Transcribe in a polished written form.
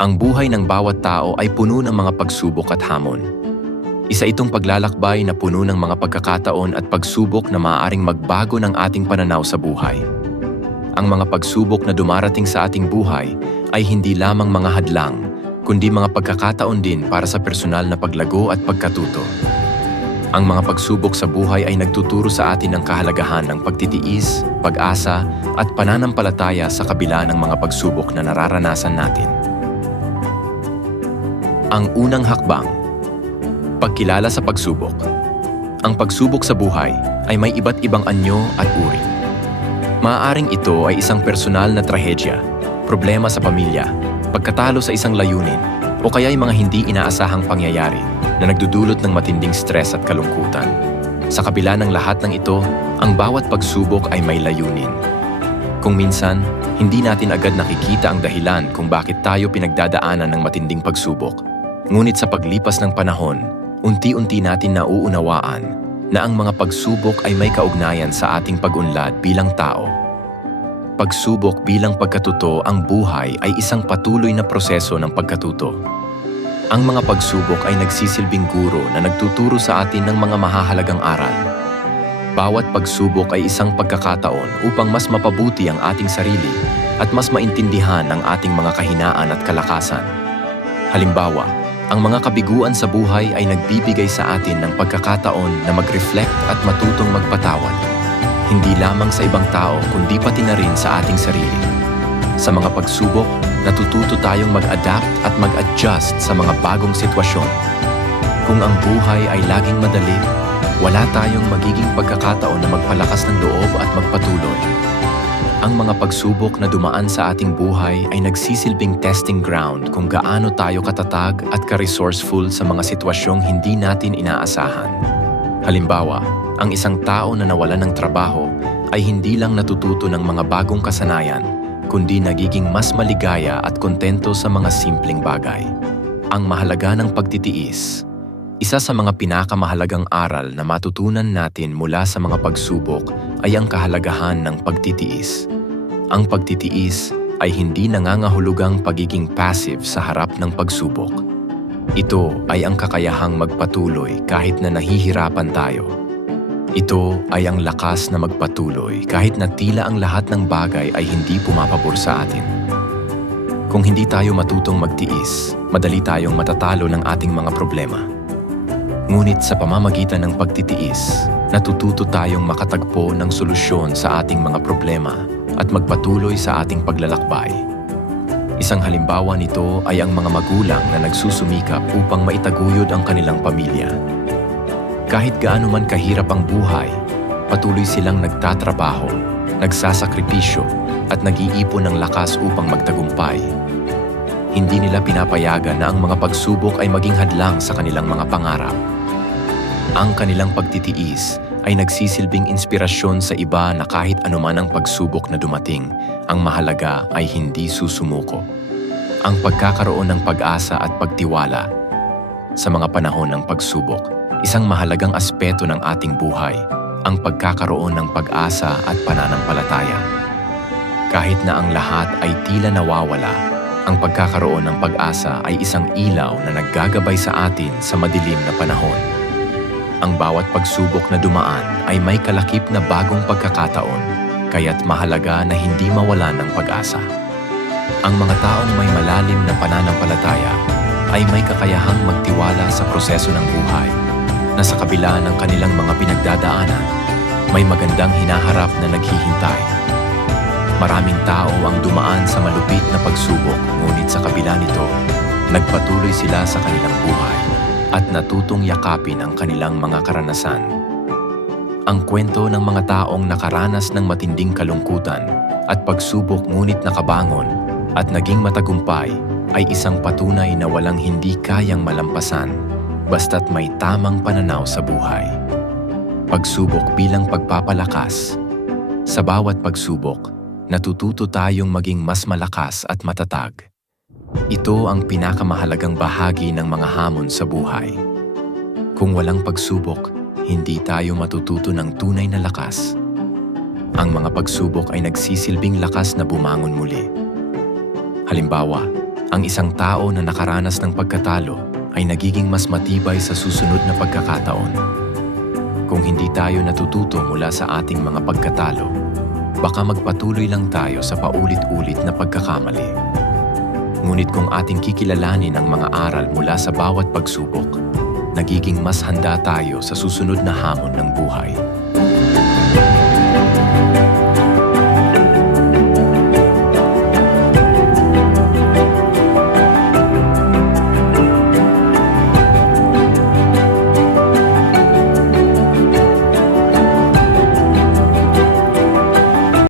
Ang buhay ng bawat tao ay puno ng mga pagsubok at hamon. Isa itong paglalakbay na puno ng mga pagkakataon at pagsubok na maaaring magbago ng ating pananaw sa buhay. Ang mga pagsubok na dumarating sa ating buhay ay hindi lamang mga hadlang, kundi mga pagkakataon din para sa personal na paglago at pagkatuto. Ang mga pagsubok sa buhay ay nagtuturo sa atin ng kahalagahan ng pagtitiis, pag-asa at pananampalataya sa kabila ng mga pagsubok na nararanasan natin. Ang unang hakbang, pagkilala sa pagsubok. Ang pagsubok sa buhay ay may iba't ibang anyo at uri. Maaaring ito ay isang personal na trahedya, problema sa pamilya, pagkatalo sa isang layunin, o kaya ay mga hindi inaasahang pangyayari na nagdudulot ng matinding stress at kalungkutan. Sa kabila ng lahat ng ito, ang bawat pagsubok ay may layunin. Kung minsan, hindi natin agad nakikita ang dahilan kung bakit tayo pinagdadaanan ng matinding pagsubok. Ngunit sa paglipas ng panahon, unti-unti natin nauunawaan na ang mga pagsubok ay may kaugnayan sa ating pag-unlad bilang tao. Pagsubok bilang pagkatuto, ang buhay ay isang patuloy na proseso ng pagkatuto. Ang mga pagsubok ay nagsisilbing guro na nagtuturo sa atin ng mga mahahalagang aral. Bawat pagsubok ay isang pagkakataon upang mas mapabuti ang ating sarili at mas maintindihan ang ating mga kahinaan at kalakasan. Halimbawa, ang mga kabiguan sa buhay ay nagbibigay sa atin ng pagkakataon na mag-reflect at matutong magpatawad. Hindi lamang sa ibang tao kundi pati na rin sa ating sarili. Sa mga pagsubok, natututo tayong mag-adapt at mag-adjust sa mga bagong sitwasyon. Kung ang buhay ay laging madali, wala tayong magiging pagkakataon na magpalakas ng loob at magpatuloy. Ang mga pagsubok na dumaan sa ating buhay ay nagsisilbing testing ground kung gaano tayo katatag at ka-resourceful sa mga sitwasyong hindi natin inaasahan. Halimbawa, ang isang tao na nawalan ng trabaho ay hindi lang natututo ng mga bagong kasanayan, kundi nagiging mas maligaya at kontento sa mga simpleng bagay. Ang mahalaga ng pagtitiis. Isa sa mga pinakamahalagang aral na matutunan natin mula sa mga pagsubok ay ang kahalagahan ng pagtitiis. Ang pagtitiis ay hindi nangangahulugang pagiging passive sa harap ng pagsubok. Ito ay ang kakayahang magpatuloy kahit na nahihirapan tayo. Ito ay ang lakas na magpatuloy kahit na tila ang lahat ng bagay ay hindi pumapabor sa atin. Kung hindi tayo matutong magtiis, madali tayong matatalo ng ating mga problema. Ngunit sa pamamagitan ng pagtitiis, natututo tayong makatagpo ng solusyon sa ating mga problema at magpatuloy sa ating paglalakbay. Isang halimbawa nito ay ang mga magulang na nagsusumikap upang maitaguyod ang kanilang pamilya. Kahit gaano man kahirap ang buhay, patuloy silang nagtatrabaho, nagsasakripisyo at nag-iipon ng lakas upang magtagumpay. Hindi nila pinapayagan na ang mga pagsubok ay maging hadlang sa kanilang mga pangarap. Ang kanilang pagtitiis ay nagsisilbing inspirasyon sa iba na kahit anuman ang pagsubok na dumating, ang mahalaga ay hindi susumuko. Ang pagkakaroon ng pag-asa at pagtiwala. Sa mga panahon ng pagsubok, isang mahalagang aspeto ng ating buhay, ang pagkakaroon ng pag-asa at pananampalataya. Kahit na ang lahat ay tila nawawala, ang pagkakaroon ng pag-asa ay isang ilaw na naggagabay sa atin sa madilim na panahon. Ang bawat pagsubok na dumaan ay may kalakip na bagong pagkakataon, kaya't mahalaga na hindi mawalan ng pag-asa. Ang mga taong may malalim na pananampalataya ay may kakayahang magtiwala sa proseso ng buhay, na sa kabila ng kanilang mga pinagdadaanan, may magandang hinaharap na naghihintay. Maraming tao ang dumaan sa malupit na pagsubok, ngunit sa kabila nito, nagpatuloy sila sa kanilang buhay at natutong yakapin ang kanilang mga karanasan. Ang kwento ng mga taong nakaranas ng matinding kalungkutan at pagsubok ngunit nakabangon at naging matagumpay ay isang patunay na walang hindi kayang malampasan basta't may tamang pananaw sa buhay. Pagsubok bilang pagpapalakas. Sa bawat pagsubok, natututo tayong maging mas malakas at matatag. Ito ang pinakamahalagang bahagi ng mga hamon sa buhay. Kung walang pagsubok, hindi tayo matututo ng tunay na lakas. Ang mga pagsubok ay nagsisilbing lakas na bumangon muli. Halimbawa, Ang isang tao na nakaranas ng pagkatalo ay nagiging mas matibay sa susunod na pagkakataon. Kung hindi tayo natututo mula sa ating mga pagkatalo, baka magpatuloy lang tayo sa paulit-ulit na pagkakamali. Ngunit kung ating kikilalanin ang mga aral mula sa bawat pagsubok, nagiging mas handa tayo sa susunod na hamon ng buhay.